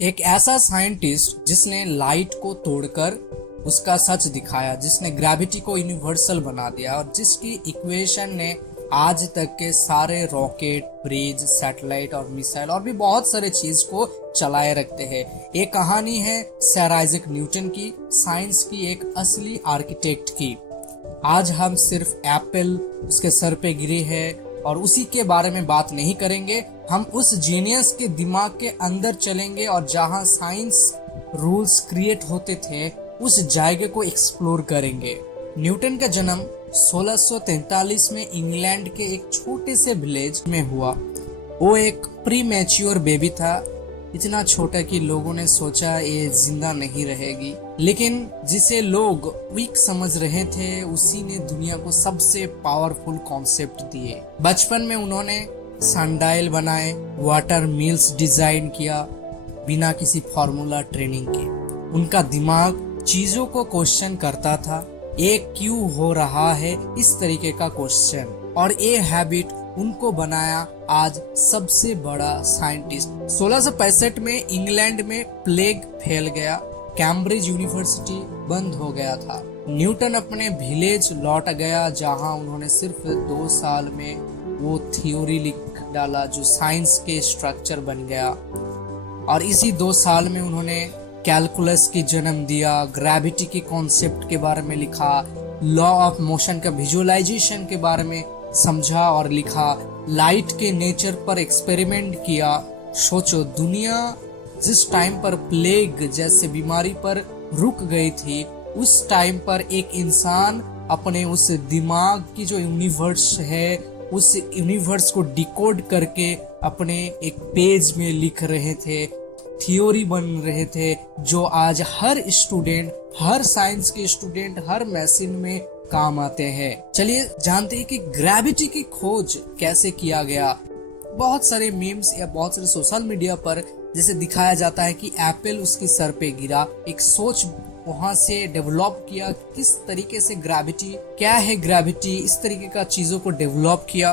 एक ऐसा साइंटिस्ट जिसने लाइट को तोड़कर उसका सच दिखाया, जिसने ग्रेविटी को यूनिवर्सल बना दिया और जिसकी इक्वेशन ने आज तक के सारे रॉकेट, ब्रिज, सैटेलाइट और मिसाइल और भी बहुत सारे चीज को चलाए रखते हैं। ये कहानी है सर आइजैक न्यूटन की, साइंस की एक असली आर्किटेक्ट की। आज हम सिर्फ एप्पल उसके सर पे गिरी है और उसी के बारे में बात नहीं करेंगे। हम उस जीनियस के दिमाग के अंदर चलेंगे और जहां साइंस रूल्स क्रिएट होते थे उस जगह को एक्सप्लोर करेंगे। न्यूटन का जन्म 1643 में इंग्लैंड के एक छोटे से विलेज में हुआ। वो एक प्री मैच्योर बेबी था, इतना छोटा कि लोगों ने सोचा ये जिंदा नहीं रहेगी, लेकिन जिसे लोग वीक समझ रहे थे उसी ने दुनिया को सबसे पावरफुल कॉन्सेप्ट दिए। बचपन में उन्होंने सनडायल बनाए, वाटर मिल्स डिजाइन किया बिना किसी फॉर्मूला ट्रेनिंग के। उनका दिमाग चीजों को क्वेश्चन करता था, ये क्यों हो रहा है, इस तरीके का क्वेश्चन, और ये हैबिट उनको बनाया आज सबसे बड़ा साइंटिस्ट। 1665 में इंग्लैंड में प्लेग फैल गया, कैम्ब्रिज यूनिवर्सिटी बंद हो गया था। न्यूटन अपने विलेज लौट गया जहां उन्होंने सिर्फ 2 साल में वो थ्योरी लिख डाला जो साइंस के स्ट्रक्चर बन गया। और इसी 2 साल में उन्होंने कैलकुलस की जन्म दिया, ग्रेविटी के कॉन्सेप्ट के बारे में लिखा, लॉ ऑफ मोशन का विजुअलाइजेशन के बारे में समझा और लिखा, लाइट के नेचर पर एक्सपेरिमेंट किया। सोचो, दुनिया जिस टाइम पर प्लेग जैसे बीमारी पर रुक गई थी, उस टाइम पर एक इंसान अपने उस दिमाग की जो यूनिवर्स है उस यूनिवर्स को डिकोड करके अपने एक पेज में लिख रहे थे, थ्योरी बन रहे थे जो आज हर स्टूडेंट, हर साइंस के स्टूडेंट, हर मशीन में काम आते हैं। चलिए जानते हैं कि ग्रेविटी की खोज कैसे किया गया। बहुत सारे मीम्स या बहुत सारे सोशल मीडिया पर जैसे दिखाया जाता है कि एप्पल उसके सर पे गिरा, एक सोच वहां से डेवलप किया किस तरीके से ग्रेविटी, क्या है ग्रेविटी, इस तरीके का चीजों को डेवलप किया।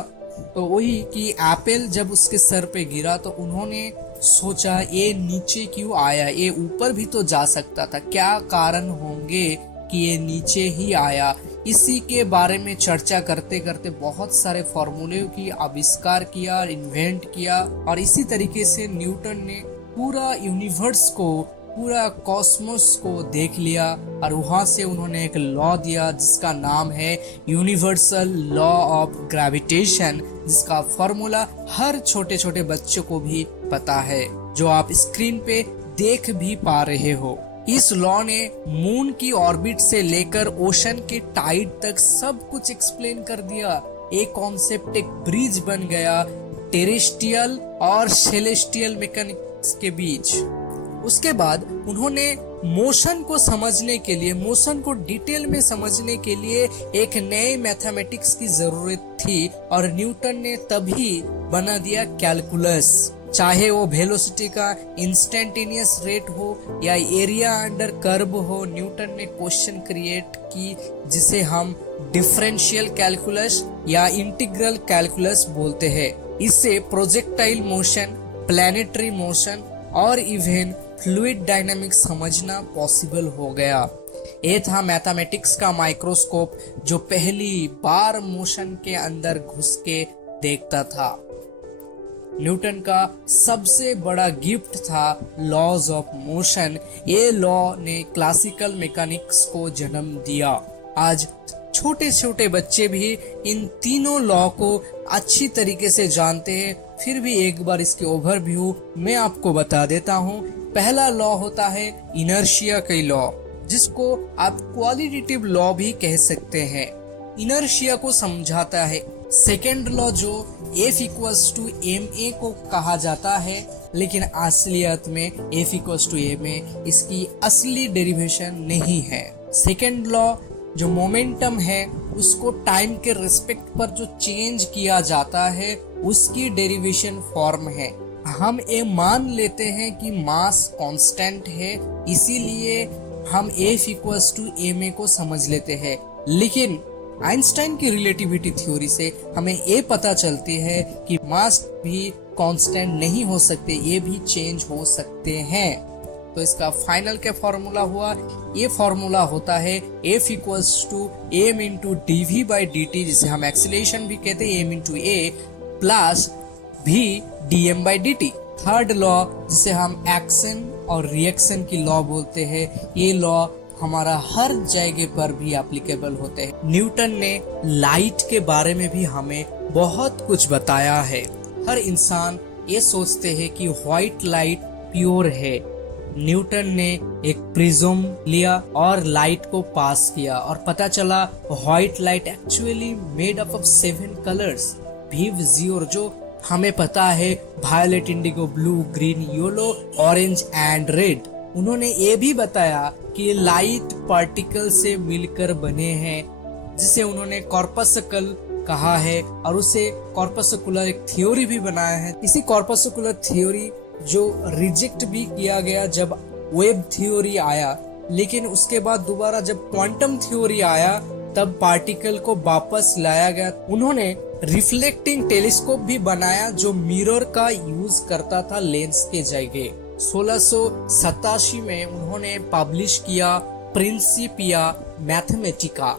तो वही कि एप्पल जब उसके सर पे गिरा तो उन्होंने सोचा ये नीचे क्यों आया, ये ऊपर भी तो जा सकता था, क्या कारण होंगे कि ये नीचे ही आया। इसी के बारे में चर्चा करते करते बहुत सारे फॉर्मूले की आविष्कार किया, इन्वेंट किया, और इसी तरीके से न्यूटन ने पूरा यूनिवर्स को, पूरा कॉस्मोस को देख लिया और वहां से उन्होंने एक लॉ दिया जिसका नाम है यूनिवर्सल लॉ ऑफ ग्रेविटेशन, जिसका फॉर्मूला हर छोटे छोटे बच्चों को भी पता है, जो आप स्क्रीन पे देख भी पा रहे हो। इस लॉ ने मून की ऑर्बिट से लेकर ओशन के टाइड तक सब कुछ एक्सप्लेन कर दिया। एक कॉन्सेप्ट, एक ब्रिज बन गया टेरेस्ट्रियल और सेलेस्टियल मैकेनिक्स के बीच। उसके बाद उन्होंने मोशन को समझने के लिए, मोशन को डिटेल में समझने के लिए एक नए मैथमेटिक्स की जरूरत थी और न्यूटन ने तभी बना दिया कैलकुलस। चाहे वो वेलोसिटी का इंस्टेंटेनियस रेट हो या एरिया अंडर कर्व हो, न्यूटन ने क्वेश्चन क्रिएट की जिसे हम डिफरेंशियल कैलकुलस या इंटीग्रल कैलकुलस बोलते हैं। इससे प्रोजेक्टाइल मोशन, प्लैनेटरी मोशन और इवन फ्लूइड डायनामिक्स समझना पॉसिबल हो गया। ये था मैथमेटिक्स का माइक्रोस्कोप जो पहली बार मोशन के अंदर घुस के देखता था। न्यूटन का सबसे बड़ा गिफ्ट था लॉज ऑफ मोशन। ये लॉ ने क्लासिकल मैकेनिक्स को जन्म दिया। आज छोटे छोटे बच्चे भी इन तीनों लॉ को अच्छी तरीके से जानते हैं। फिर भी एक बार इसके ओवरव्यू मैं आपको बता देता हूँ। पहला लॉ होता है इनर्शिया का लॉ, जिसको आप क्वालिटेटिव लॉ भी कह सकते हैं। इनर्शिया को समझाता है। सेकेंड लॉ जो F = ma को कहा जाता है, लेकिन असलियत में F = ma इसकी असली डेरिवेशन नहीं है। सेकेंड लॉ जो मोमेंटम है उसको टाइम के रिस्पेक्ट पर जो चेंज किया जाता है उसकी डेरिवेशन फॉर्म है। हम ये मान लेते हैं कि मास कांस्टेंट है, इसीलिए हम F = ma को समझ लेते हैं। लेकिन आइंस्टाइन की रिलेटिविटी थ्योरी से हमें ये पता चलती है कि मास भी कांस्टेंट नहीं हो सकते, ये भी चेंज हो सकते हैं। तो इसका फाइनल क्या फॉर्मूला हुआ? ये फॉर्मूला होता है F equals to m into d v by d t, जिसे हम एक्सीलरेशन भी कहते हैं, एम इंटू ए प्लस भी d m by d t. Third law जिसे हम एक्शन और रिएक्शन की लॉ बोलते हैं, ये लॉ हमारा हर जगह पर भी एप्लीकेबल होते हैं। न्यूटन ने लाइट के बारे में भी हमें बहुत कुछ बताया है। हर इंसान ये सोचते हैं कि व्हाइट लाइट प्योर है। न्यूटन ने एक प्रिज्म लिया और लाइट को पास किया और पता चला white light actually made up of 7 colours, VV और जो हमें पता है violet, indigo, blue, green, yellow, orange and red. उन्होंने ये भी बताया कि लाइट पार्टिकल से मिलकर बने हैं, जिसे उन्होंने कॉर्पस्कल कहा है और उसे कॉर्पस्कुलर एक थ्योरी भी बनाया है। इसी कॉर्पस्कुलर थ्योरी जो रिजेक्ट भी किया गया जब वेब थ्योरी आया, लेकिन उसके बाद दोबारा जब क्वांटम थ्योरी आया तब पार्टिकल को वापस लाया गया। उन्होंने रिफ्लेक्टिंग टेलीस्कोप भी बनाया जो मिरर का यूज करता था लेंस के जगह। 1687 में उन्होंने पब्लिश किया प्रिंसिपिया मैथमेटिका।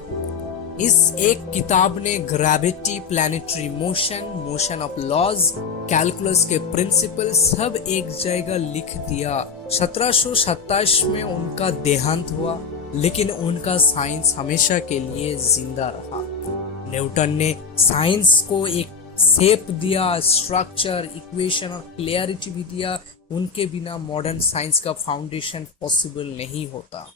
इस एक किताब ने gravity, planetary motion, motion of laws, calculus के प्रिंसिपल सब एक जगह लिख दिया। 1727 में उनका देहांत हुआ, लेकिन उनका साइंस हमेशा के लिए जिंदा रहा। न्यूटन ने साइंस को एक शेप दिया, स्ट्रक्चर, इक्वेशन और क्लियरिटी भी दिया। उनके बिना मॉडर्न साइंस का फाउंडेशन पॉसिबल नहीं होता।